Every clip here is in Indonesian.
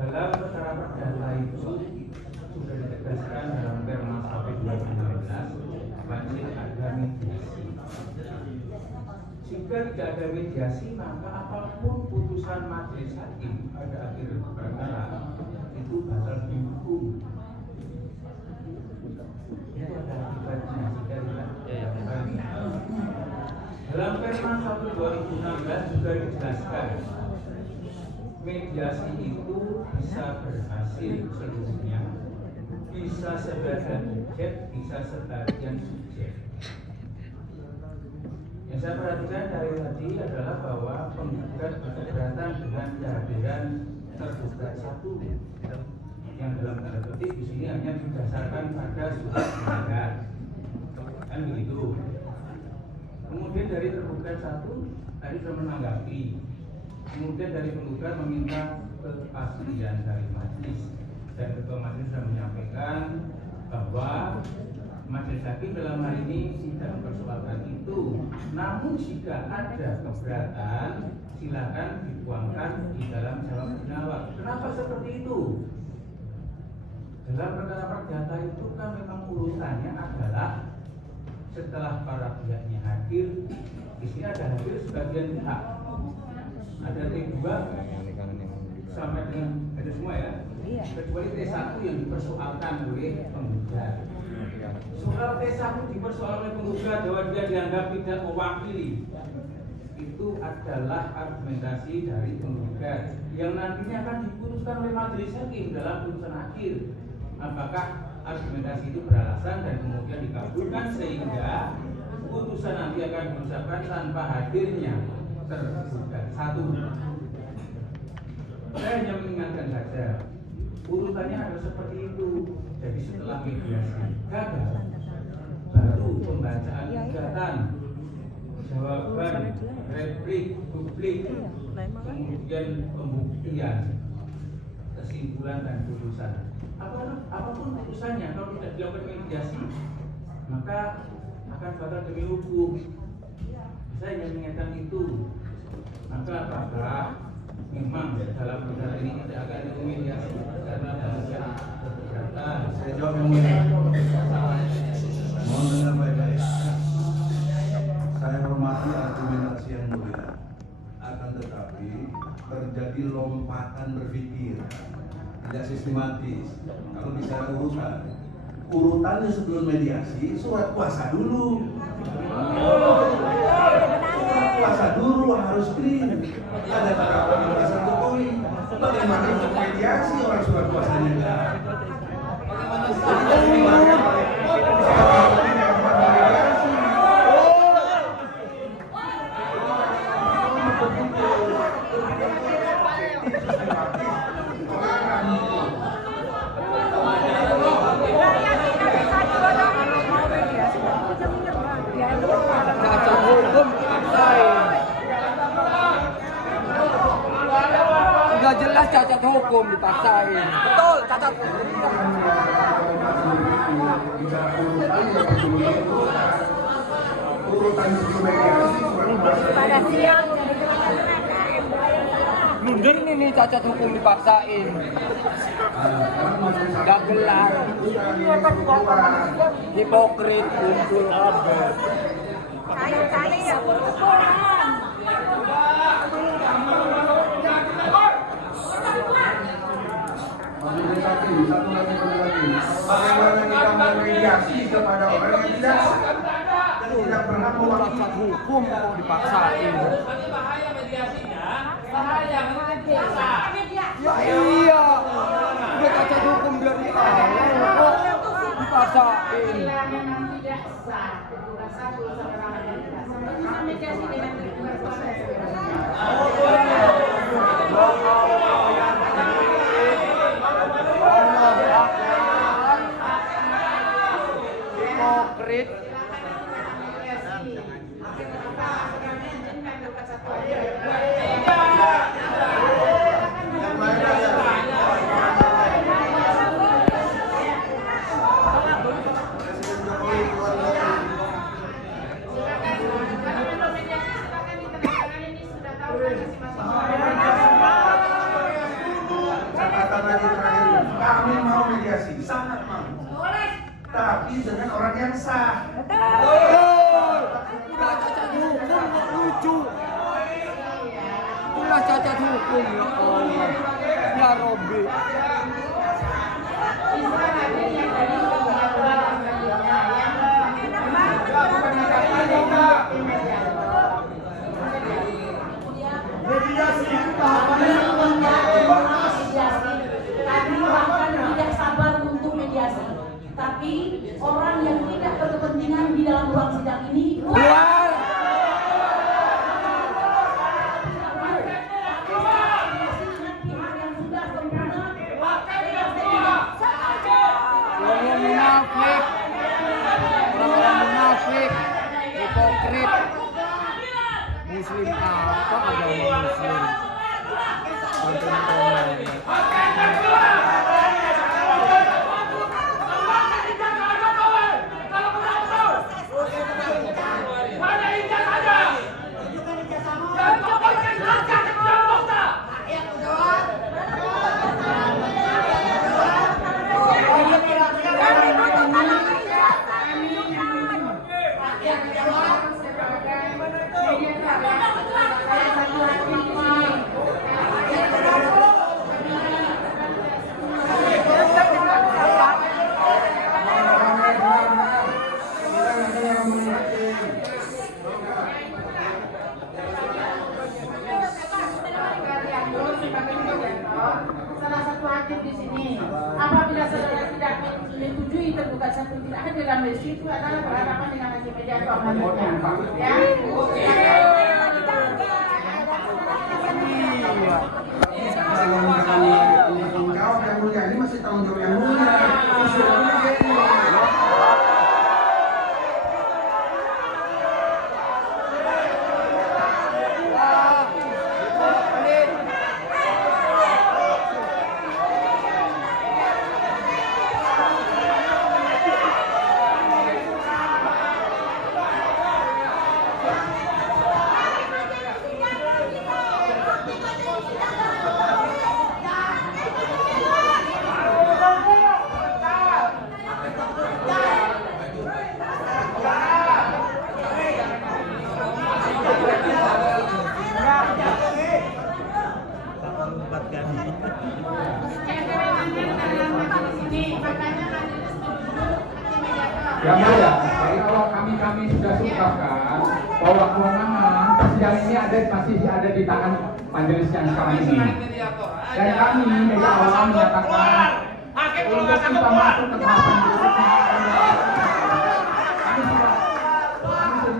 Dalam perkara perdata itu sudah ditegaskan dalam Perma 1 2016 wajib ada mediasi. Jika tidak ada mediasi, maka apapun putusan majelis hakim pada akhir perkara itu batal dihukum. Itu ada akibatnya jika tidak dalam Perma 1 2016 juga dijelaskan mediasi itu bisa berhasil seluruhnya, bisa sebagian subjek, bisa sebagian subjek. Yang saya perhatikan dari tadi adalah bahwa penggugat berkeberatan dengan kehadiran tergugat satu, yang dalam tanda petik di sini hanya didasarkan pada surat penggugat, kan begitu. Kemudian dari tergugat satu tadi sudah menanggapi. Kemudian dari penggugat meminta kepastian dari majelis, dan ketua majelis sudah menyampaikan bahwa majelis hakim dalam hal ini tidak mempersoalkan itu. Namun jika ada keberatan, silakan dituangkan di dalam jawab penjawab. Kenapa seperti itu? Dalam perkara perdata itu kan memang urutannya adalah setelah para pihaknya hadir, di sini ada hadir sebagian pihak. Ada T2 sampai dengan ada semua ya, kecuali T1 yang dipersoalkan oleh penggugat. Soal T1 dipersoalkan oleh penggugat bahwa dia dianggap tidak mewakili, itu adalah argumentasi dari penggugat yang nantinya akan diputuskan oleh majelis hakim dalam putusan akhir. Apakah argumentasi itu beralasan dan kemudian dikabulkan sehingga putusan nanti akan diucapkan tanpa hadirnya tergugat satu. Saya hanya mengingatkan saja, urutannya harus seperti itu. Jadi setelah mediasi gagal, baru pembacaan gugatan, jawaban, replik, publik, kemudian pembuktian, kesimpulan dan putusan. Apapun putusannya, kalau tidak dilakukan mediasi, maka akan batal demi hukum. Saya hanya mengingatkan itu. Maka apakah memang dalam perkara ini tidak akan ada mediasi karena banyak keberatan? Saya jawab yang mulia. Mohon dengar baik-baik. Saya hormati argumentasi yang mulia. Akan tetapi terjadi lompatan berpikir, tidak sistematis. Kalau bicara urutannya sebelum mediasi, surat kuasa dulu. Surat kuasa dulu harus clear. Ada beberapa penjelasan Jokowi. Bagaimana untuk mediasi orang surat kuasanya enggak? Udah jelas cacat hukum dipaksain. Betul, cacat hukum. Pada siang Mundur ini cacat hukum dipaksain. Gak gelar. Hipokrit, kumpul kabel. saya ya berkepulan. Satu lagi. Bagaimana kita memediasi kepada orang yang tidak pernah mewakili Cacat hukum kok dipaksain. Bahaya mediasinya, bahaya Ya iya, udah cacat hukum dari awal kok dipaksain. Hipokrit. yang sah. Udah cacat hukum kok lucu. Itulah cacat hukum ya Allah. Ya Robby. Mediasi itu tahapannya kami bahkan tidak sabar untuk mediasi. Tapi orang yang tidak berkepentingan di dalam ruang sidang ini Keluar. Orang munafik. Orang-orang munafik. Hipokrit. Muslim apa agama Muslim? Salah satu hakim di sini, apabila saudara tidak menyetujui tergugat satu tidak hadir dalam list itu adalah berhadapan dengan hakim mediator nantinya. Ya. Tanggung jawab yang mulia ini masih tanggung jawab yang mulia. Yang mulia, dari awal kami sudah ungkapkan bahwa kewenangan persidangan ini masih ada di tangan majelis yang sekarang ini. Dan kami dari awal menyatakan untuk kita masuk ke tahapan berikutnya, kami sudah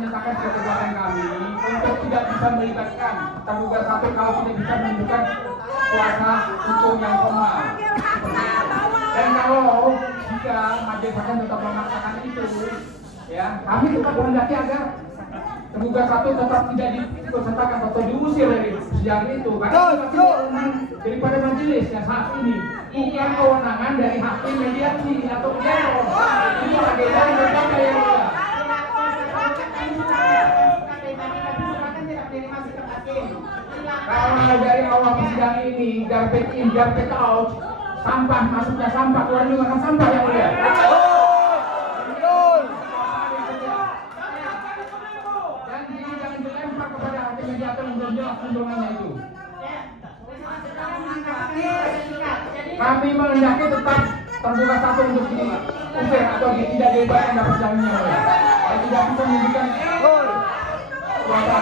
menyatakan ketegasan kami untuk tidak bisa melibatkan tergugat satu kalau tidak bisa menunjukkan kuasa hukum yang formal. Dan kalau jika majelis hakim tetap memaksakan itu, ya kami tetap menghendaki agar tergugat satu tetap tidak diikutsertakan atau diusir dari persidangan itu, karena itu kewenangan daripada majelis yang saat ini, bukan kewenangan dari hakim mediasi atau mediator. Ini agenda yang berbeda ya. Kalau dari awal persidangan ini, garbage in, garbage out, sampah masuknya sampah, keluar juga kan sampah yang mulia. Dan ini jangan dilempar kepada hakim mediator yang belum jelas undungannya itu. Kami menghendaki tetap terbuka satu untuk diusir atau tidak dibayar dapat persidangannya. Dan tidak bisa menunjukkan kuasa.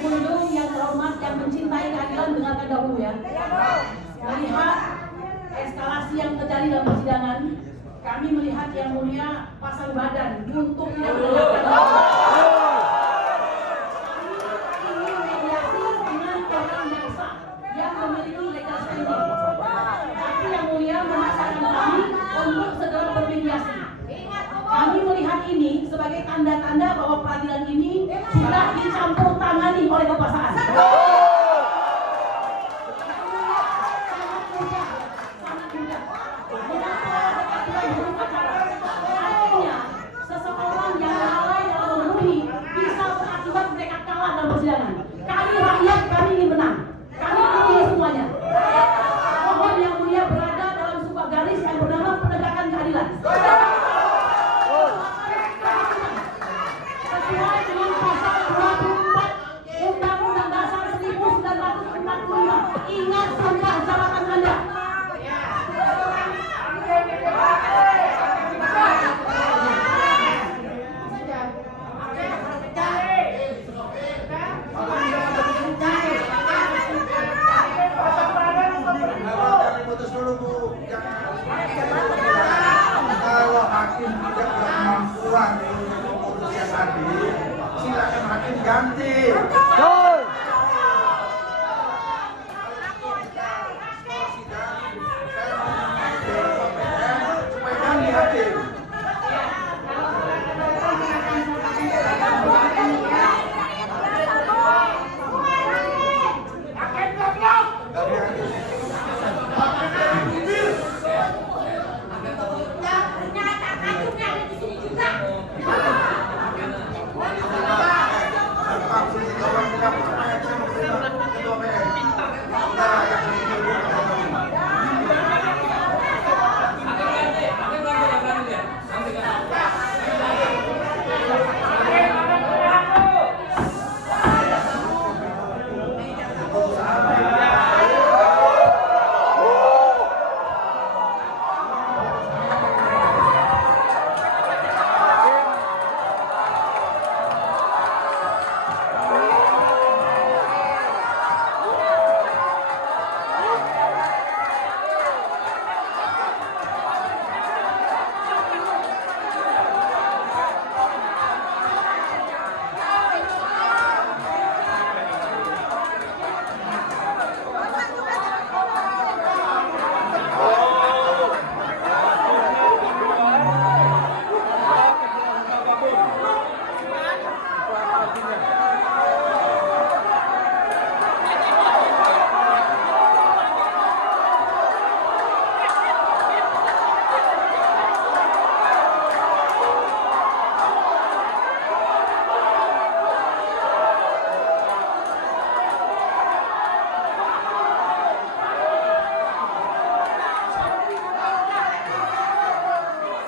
Pengunjung yang terhormat yang mencintai keadilan dengarkan dahulu ya. Melihat eskalasi yang terjadi dalam persidangan, kami melihat yang mulia pasang badan untuk tidak mendengarkan ini mediasi dengan orang yang sah yang memiliki legal standing. Tapi yang mulia memaksakan kami untuk segera bermediasi. Kami melihat ini sebagai tanda-tanda bahwa peradilan ini sudah dicampur tangani oleh kekuasaan. Sangat mudah. Artinya seseorang ingat sumpah jabatan Anda. Putus dulu Bu, kalau hakim tidak berkemampuan untuk mengurus yang adil, silakan hakim ganti. Betul. Supaya ganti hakim.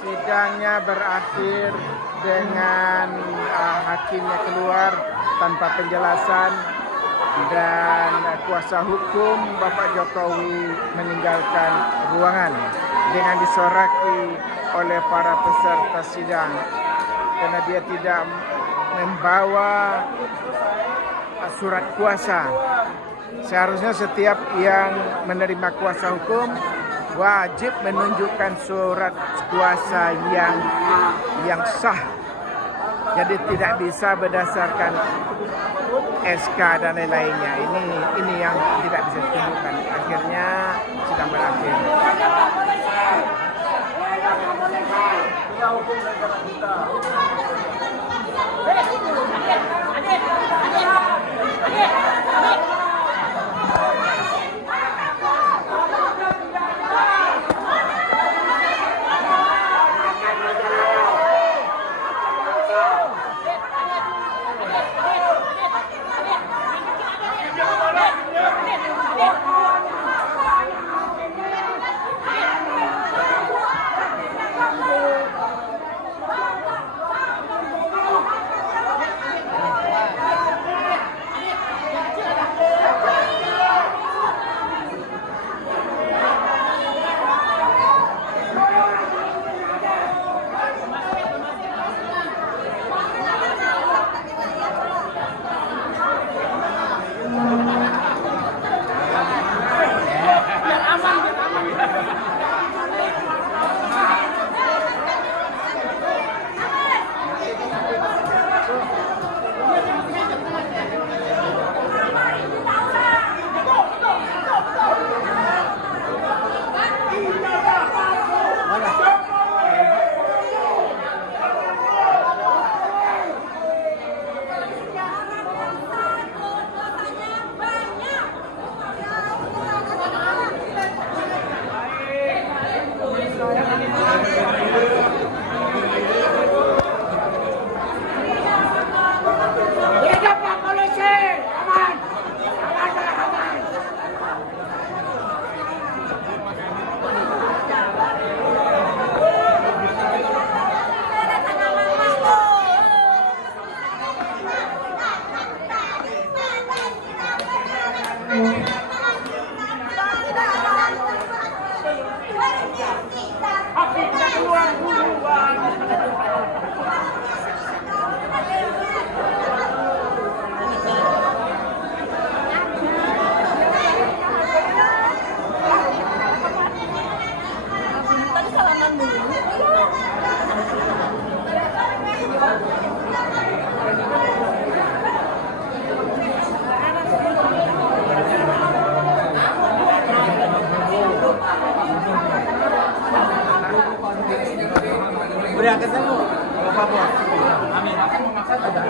Sidangnya berakhir dengan hakimnya keluar tanpa penjelasan dan kuasa hukum Bapak Jokowi meninggalkan ruangan dengan disoraki oleh para peserta sidang karena dia tidak membawa surat kuasa. Seharusnya setiap yang menerima kuasa hukum wajib menunjukkan surat kuasa yang sah. Jadi tidak bisa berdasarkan SK dan lain-lainnya. Ini yang tidak bisa ditunjukkan. Akhirnya sidang berakhir. beri akadnya Bu, Bapak Bos. Amin. Akan memaksa tidak.